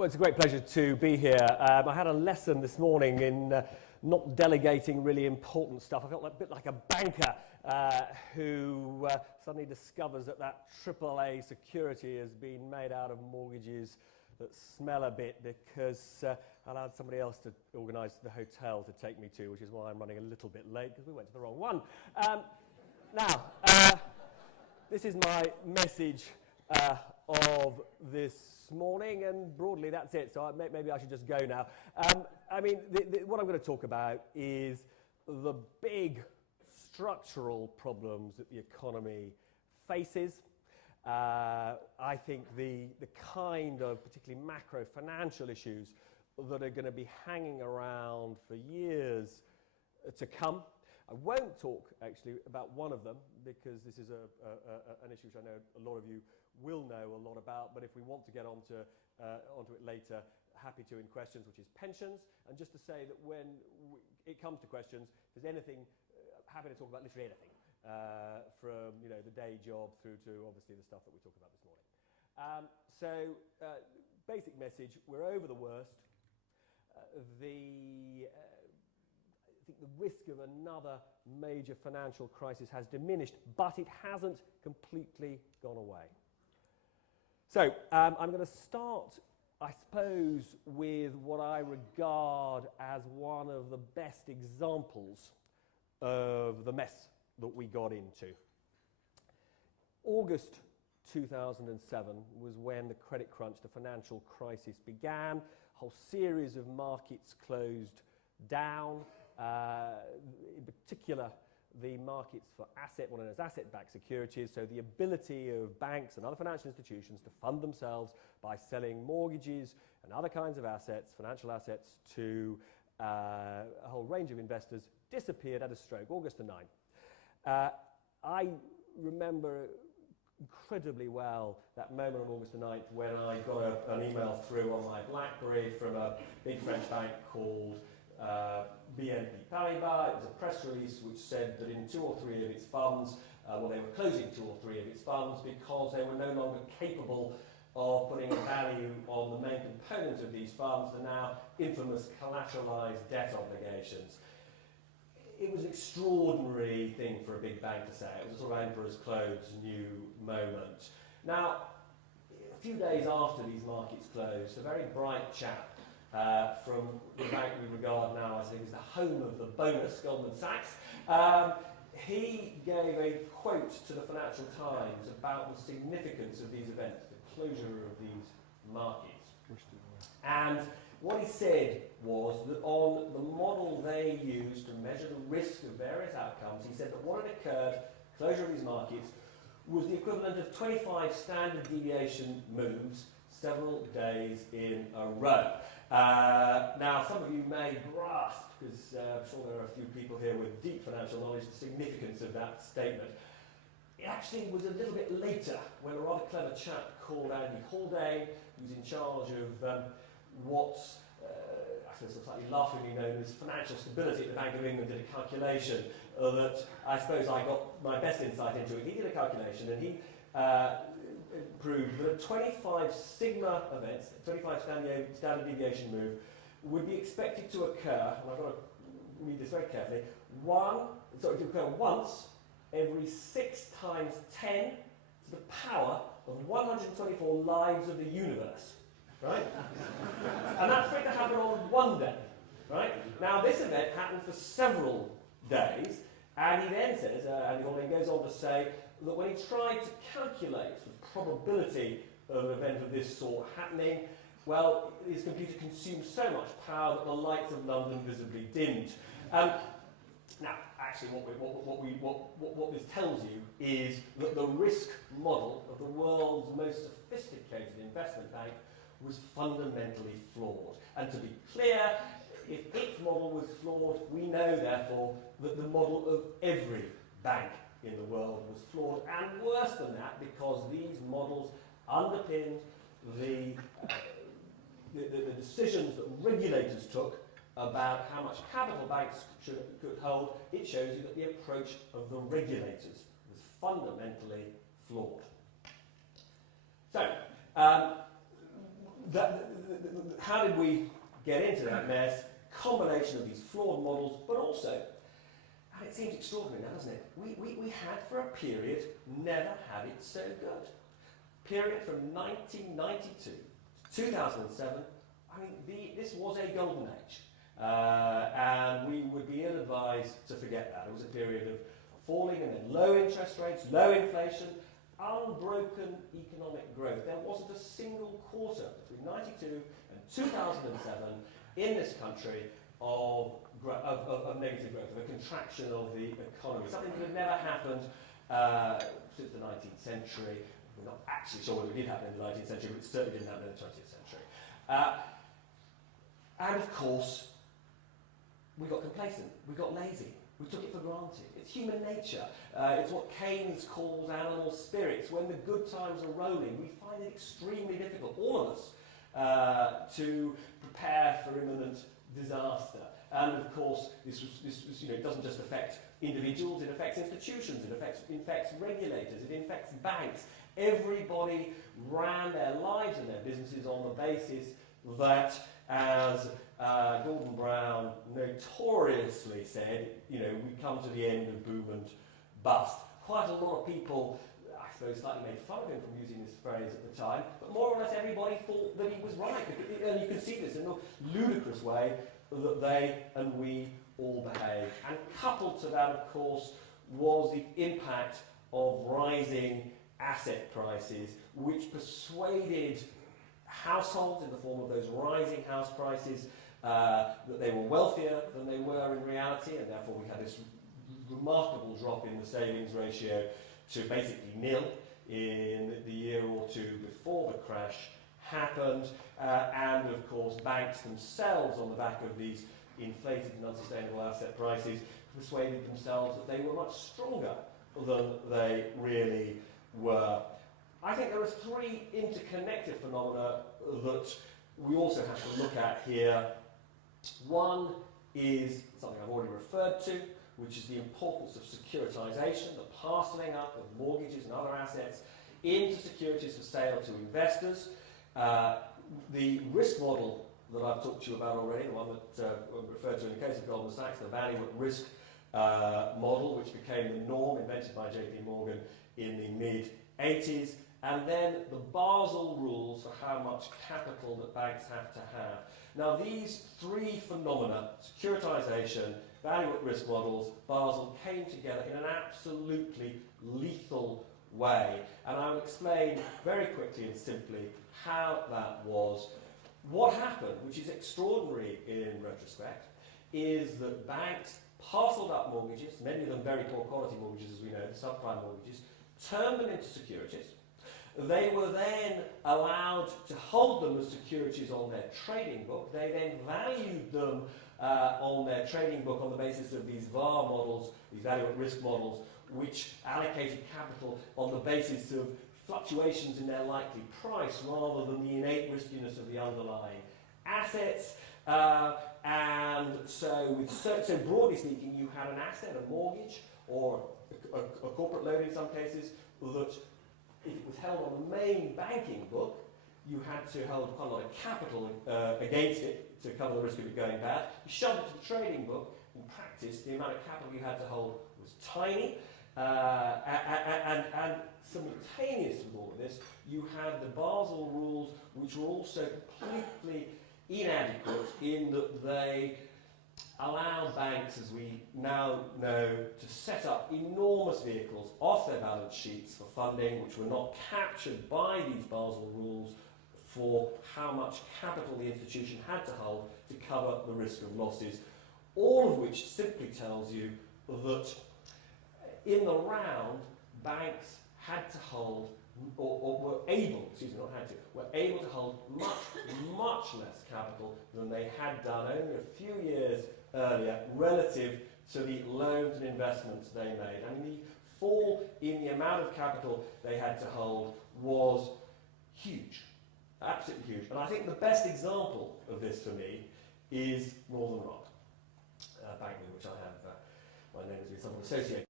Well, it's a great pleasure to be here. I had a lesson this morning in not delegating really important stuff. I felt a bit like a banker who suddenly discovers that AAA security has been made out of mortgages that smell a bit because I allowed somebody else to organise the hotel to take me to, which is why I'm running a little bit late because we went to the wrong one. Now, this is my message of this morning, and broadly that's it, so maybe I should just go now. What I'm going to talk about is the big structural problems that the economy faces. I think the kind of particularly macro financial issues that are going to be hanging around for years to come. I won't talk actually about one of them because this is an issue which I know a lot of you will know a lot about, but if we want to get onto it later, happy to in questions, which is pensions. And just to say that when it comes to questions, if there's anything, happy to talk about literally anything, from the day job through to obviously the stuff that we talked about this morning. Basic message, we're over the worst. I think the risk of another major financial crisis has diminished, but it hasn't completely gone away. So I'm going to start, I suppose, with what I regard as one of the best examples of the mess that we got into. August 2007 was when the credit crunch, the financial crisis began. A whole series of markets closed down. In particular, the markets for what are known as asset-backed securities, so the ability of banks and other financial institutions to fund themselves by selling mortgages and other kinds of assets, financial assets, to a whole range of investors, disappeared at a stroke, August the 9th. I remember incredibly well that moment on August the 9th when I got an email through on my BlackBerry from a big French bank called BNP Paribas. It was a press release which said that in 2 or 3 of its funds, they were closing 2 or 3 of its funds because they were no longer capable of putting a value on the main component of these funds, the now infamous collateralized debt obligations. It was an extraordinary thing for a big bank to say. It was a sort of emperor's clothes new moment. Now, a few days after these markets closed, a very bright chap from the bank we regard now as I think is the home of the bonus, Goldman Sachs, he gave a quote to the Financial Times about the significance of these events, the closure of these markets. And what he said was that on the model they used to measure the risk of various outcomes, he said that what had occurred, closure of these markets, was the equivalent of 25 standard deviation moves several days in a row. Now, some of you may grasp, because I'm sure there are a few people here with deep financial knowledge, the significance of that statement. It actually was a little bit later when a rather clever chap called Andy Haldane, who's in charge of what's, I suppose slightly laughingly known as financial stability at the Bank of England, did a calculation that I suppose I got my best insight into it. He did a calculation and he proved that 25 sigma events, 25 standard deviation move, would be expected to occur, and I've got to read this very carefully, to occur once every 6 times 10 to the power of 124 lives of the universe, right? And that's for it to happen on one day, right? Now, this event happened for several days, and he then says, and he goes on to say, that when he tried to calculate the probability of an event of this sort happening, well, his computer consumed so much power that the lights of London visibly dimmed. Now, actually, what this tells you is that the risk model of the world's most sophisticated investment bank was fundamentally flawed. And to be clear, if its model was flawed, we know, therefore, that the model of every bank in the world was flawed, and worse than that, because these models underpinned the decisions that regulators took about how much capital banks could hold. It shows you that the approach of the regulators was fundamentally flawed. So, the we get into that mess, combination of these flawed models, but also, and it seems extraordinary now, doesn't it? We had for a period never had it so good. Period from 1992 to 2007, I mean, this was a golden age. And we would be ill-advised to forget that. It was a period of falling and then low interest rates, low inflation, unbroken economic growth. There wasn't a single quarter between 92 and 2007 in this country of negative growth, of a contraction of the economy, something that had never happened since the 19th century. We're not actually sure whether it did happen in the 19th century, but it certainly didn't happen in the 20th century. And of course, we got complacent, we got lazy, we took it for granted. It's human nature. It's what Keynes calls animal spirits. When the good times are rolling, we find it extremely difficult, all of us, to prepare for imminent disaster. And of course, this was it doesn't just affect individuals, it affects institutions, it affects regulators, it affects banks. Everybody ran their lives and their businesses on the basis that, as Gordon Brown notoriously said, we come to the end of boom and bust. Quite a lot of people, I suppose, slightly made fun of him from using this phrase at the time, but more or less everybody thought that he was right. And you can see this in a ludicrous way that they and we all behave. And coupled to that, of course, was the impact of rising asset prices, which persuaded households in the form of those rising house prices that they were wealthier than they were in reality, and therefore we had this remarkable drop in the savings ratio to basically nil in the year or two before the crash happened, and of course banks themselves, on the back of these inflated and unsustainable asset prices, persuaded themselves that they were much stronger than they really were. I think there are three interconnected phenomena that we also have to look at here. One is something I've already referred to, which is the importance of securitization, the parceling up of mortgages and other assets into securities for sale to investors. The risk model that I've talked to you about already, the one that we referred to in the case of Goldman Sachs, the value at risk model, which became the norm, invented by JP Morgan in the mid-80s, and then the Basel rules for how much capital that banks have to have. Now, these three phenomena, securitization, value at risk models, Basel, came together in an absolutely lethal way. And I will explain very quickly and simply how that was. What happened, which is extraordinary in retrospect, is that banks parcelled up mortgages, many of them very poor quality mortgages, as we know, subprime mortgages, turned them into securities. They were then allowed to hold them as securities on their trading book. They then valued them on their trading book on the basis of these VAR models, these value at risk models, which allocated capital on the basis of fluctuations in their likely price rather than the innate riskiness of the underlying assets. And so broadly speaking, you had an asset, a mortgage, or a corporate loan in some cases, that if it was held on the main banking book, you had to hold quite a lot of capital against it to cover the risk of it going bad. You shoved it to the trading book. In practice, the amount of capital you had to hold was tiny. And simultaneous with all of this, you had the Basel rules, which were also completely inadequate in that they allowed banks, as we now know, to set up enormous vehicles off their balance sheets for funding, which were not captured by these Basel rules for how much capital the institution had to hold to cover the risk of losses, all of which simply tells you that in the round, banks had to hold, or were able, were able to hold much less capital than they had done only a few years earlier relative to the loans and investments they made. I mean, the fall in the amount of capital they had to hold was huge, absolutely huge. And I think the best example of this for me is Northern Rock, a bank with which I have my name has been somewhat associated.